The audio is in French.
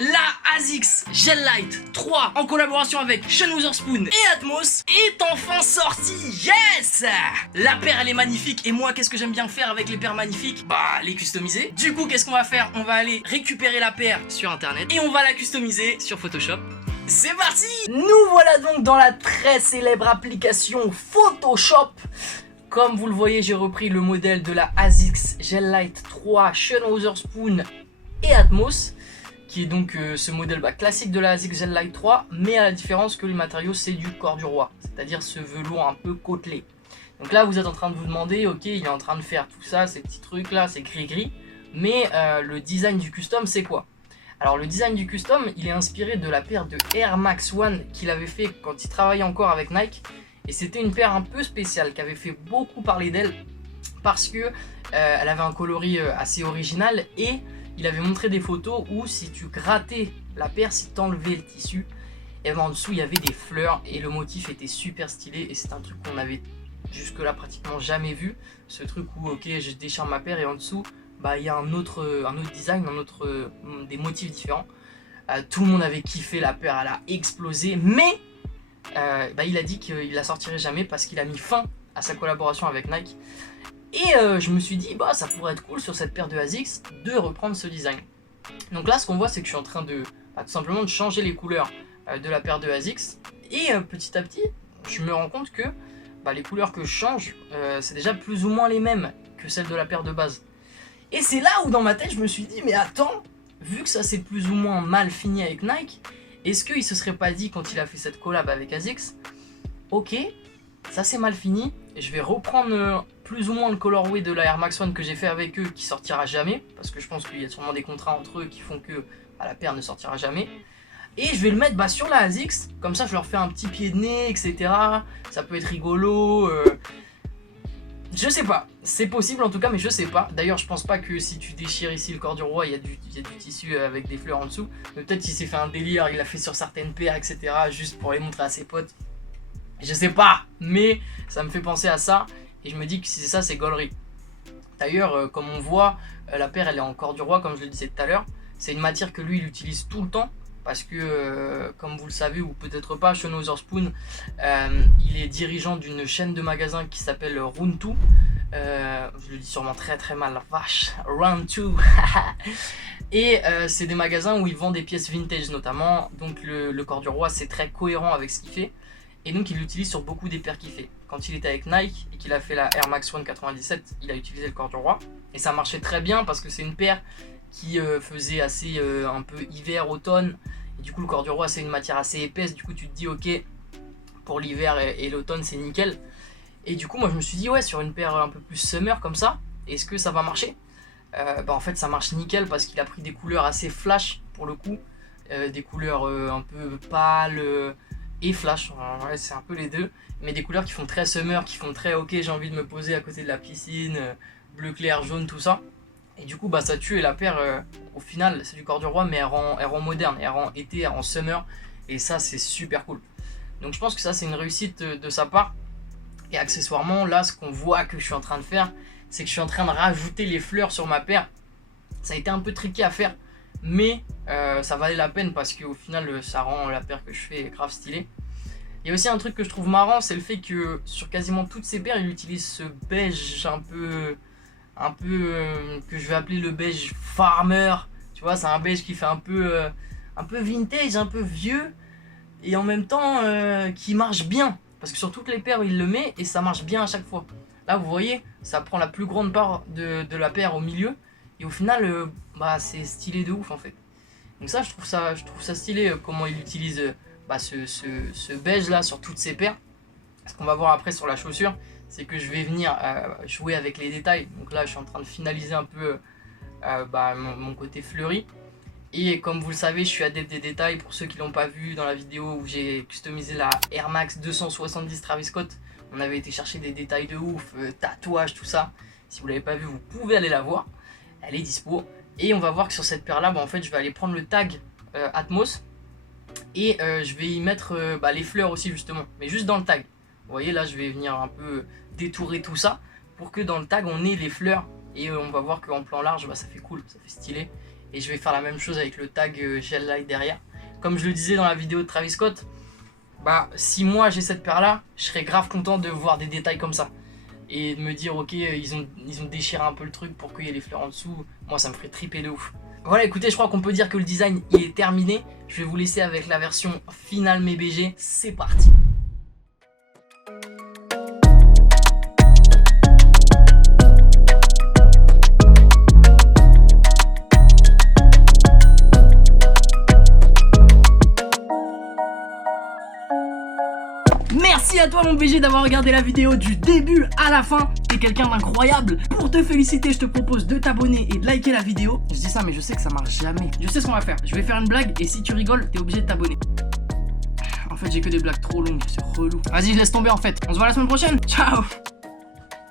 La ASICS Gel Light 3 en collaboration avec Sean Wotherspoon et Atmos est enfin sortie. Yes! La paire elle est magnifique et moi qu'est-ce que j'aime bien faire avec les paires magnifiques? Bah les customiser. Du coup qu'est-ce qu'on va faire? On va aller récupérer la paire sur internet et on va la customiser sur Photoshop. C'est parti! Nous voilà donc dans la très célèbre application Photoshop. Comme vous le voyez, j'ai repris le modèle de la ASICS Gel Light 3 Sean Wotherspoon et Atmos, qui est donc ce modèle classique de la ASICS Gel Light 3, mais à la différence que les matériaux c'est du corps du roi, c'est-à-dire ce velours un peu côtelé. Donc là vous êtes en train de vous demander, ok, il est en train de faire tout ça, ces petits trucs là, c'est gris-gris, mais le design du custom c'est quoi? Alors le design du custom, il est inspiré de la paire de Air Max 1 qu'il avait fait quand il travaillait encore avec Nike. Et c'était une paire un peu spéciale qui avait fait beaucoup parler d'elle parce que elle avait un coloris assez original et il avait montré des photos où si tu grattais la paire, si tu enlevais le tissu, et ben en dessous il y avait des fleurs et le motif était super stylé et c'est un truc qu'on avait jusque là pratiquement jamais vu. Ce truc où ok je déchire ma paire et en dessous bah, il y a un autre design, des motifs différents. Tout le monde avait kiffé la paire, elle a explosé, mais il a dit qu'il la sortirait jamais parce qu'il a mis fin à sa collaboration avec Nike. Et je me suis dit, bah ça pourrait être cool sur cette paire de ASICS de reprendre ce design. Donc là, ce qu'on voit, c'est que je suis en train de tout simplement de changer les couleurs de la paire de ASICS. Et petit à petit, je me rends compte que les couleurs que je change, c'est déjà plus ou moins les mêmes que celles de la paire de base. Et c'est là où dans ma tête, je me suis dit, mais attends, vu que ça s'est plus ou moins mal fini avec Nike, est-ce qu'il se serait pas dit quand il a fait cette collab avec ASICS, ok, ça c'est mal fini, et je vais reprendre plus ou moins le colorway de la Air Max 1 que j'ai fait avec eux qui sortira jamais, parce que je pense qu'il y a sûrement des contrats entre eux qui font que la paire ne sortira jamais. Et je vais le mettre sur la ASICS, comme ça je leur fais un petit pied de nez, etc. Ça peut être rigolo. Je sais pas, c'est possible en tout cas, mais je sais pas. D'ailleurs, je pense pas que si tu déchires ici le corps du roi, il y a du tissu avec des fleurs en dessous. Mais peut-être qu'il s'est fait un délire, il l'a fait sur certaines paires, etc. juste pour les montrer à ses potes. Je sais pas, mais ça me fait penser à ça. Et je me dis que si c'est ça, c'est gaulerie. D'ailleurs, comme on voit, la paire elle est en corps du roi, comme je le disais tout à l'heure. C'est une matière que lui il utilise tout le temps. Parce que, comme vous le savez ou peut-être pas, Sean Wotherspoon, il est dirigeant d'une chaîne de magasins qui s'appelle Round2. Je le dis sûrement très très mal, la vache, Round2. Et c'est des magasins où il vend des pièces vintage notamment. Donc le corps du roi c'est très cohérent avec ce qu'il fait. Et donc il l'utilise sur beaucoup des paires qu'il fait. Quand il était avec Nike et qu'il a fait la Air Max 1 97, il a utilisé le corps du roi. Et ça marchait très bien parce que c'est une paire qui faisait assez un peu hiver, automne. Et du coup le corps du roi c'est une matière assez épaisse, du coup tu te dis ok, pour l'hiver et l'automne c'est nickel. Et du coup moi je me suis dit ouais, sur une paire un peu plus summer comme ça, est-ce que ça va marcher? En fait ça marche nickel parce qu'il a pris des couleurs assez flash pour le coup, des couleurs un peu pâles et flash, ouais, c'est un peu les deux, mais des couleurs qui font très summer, qui font très ok j'ai envie de me poser à côté de la piscine, bleu clair, jaune, tout ça. Et du coup ça tue et la paire au final c'est du corps du roi mais elle rend moderne, elle rend été, elle rend summer et ça c'est super cool. Donc je pense que ça c'est une réussite de sa part. Et accessoirement là ce qu'on voit que je suis en train de faire, c'est que je suis en train de rajouter les fleurs sur ma paire. Ça a été un peu tricky à faire mais ça valait la peine parce qu'au final ça rend la paire que je fais grave stylée. Il y a aussi un truc que je trouve marrant, c'est le fait que sur quasiment toutes ces paires il utilise ce beige un peu que je vais appeler le beige farmer, tu vois, c'est un beige qui fait un peu vintage, un peu vieux et en même temps qui marche bien parce que sur toutes les paires il le met et ça marche bien à chaque fois. Là vous voyez, ça prend la plus grande part de la paire au milieu et au final c'est stylé de ouf en fait. Donc ça je trouve ça stylé comment il utilise ce beige là sur toutes ces paires. Ce qu'on va voir après sur la chaussure, c'est que je vais venir jouer avec les détails. Donc là je suis en train de finaliser un peu mon côté fleuri. Et comme vous le savez, je suis adepte des détails. Pour ceux qui l'ont pas vu dans la vidéo où j'ai customisé la Air Max 270 Travis Scott, on avait été chercher des détails de ouf, tatouages, tout ça. Si vous l'avez pas vu, vous pouvez aller la voir, elle est dispo. Et on va voir que sur cette paire là, en fait je vais aller prendre le tag Atmos et je vais y mettre les fleurs aussi justement, mais juste dans le tag. Vous voyez là je vais venir un peu détourer tout ça pour que dans le tag on ait les fleurs et on va voir qu'en plan large ça fait cool, ça fait stylé. Et je vais faire la même chose avec le tag Gel Light derrière. Comme je le disais dans la vidéo de Travis Scott, bah si moi j'ai cette paire là, je serais grave content de voir des détails comme ça. Et de me dire ok, ils ont déchiré un peu le truc pour qu'il y ait les fleurs en dessous. Moi ça me ferait triper de ouf. Voilà, écoutez, je crois qu'on peut dire que le design il est terminé. Je vais vous laisser avec la version finale MBG. C'est parti. Merci à toi mon BG d'avoir regardé la vidéo du début à la fin. T'es quelqu'un d'incroyable. Pour te féliciter, je te propose de t'abonner et de liker la vidéo. Je dis ça mais je sais que ça marche jamais. Je sais ce qu'on va faire. Je vais faire une blague et si tu rigoles, t'es obligé de t'abonner. En fait j'ai que des blagues trop longues, c'est relou. Vas-y, je laisse tomber en fait. On se voit la semaine prochaine. Ciao.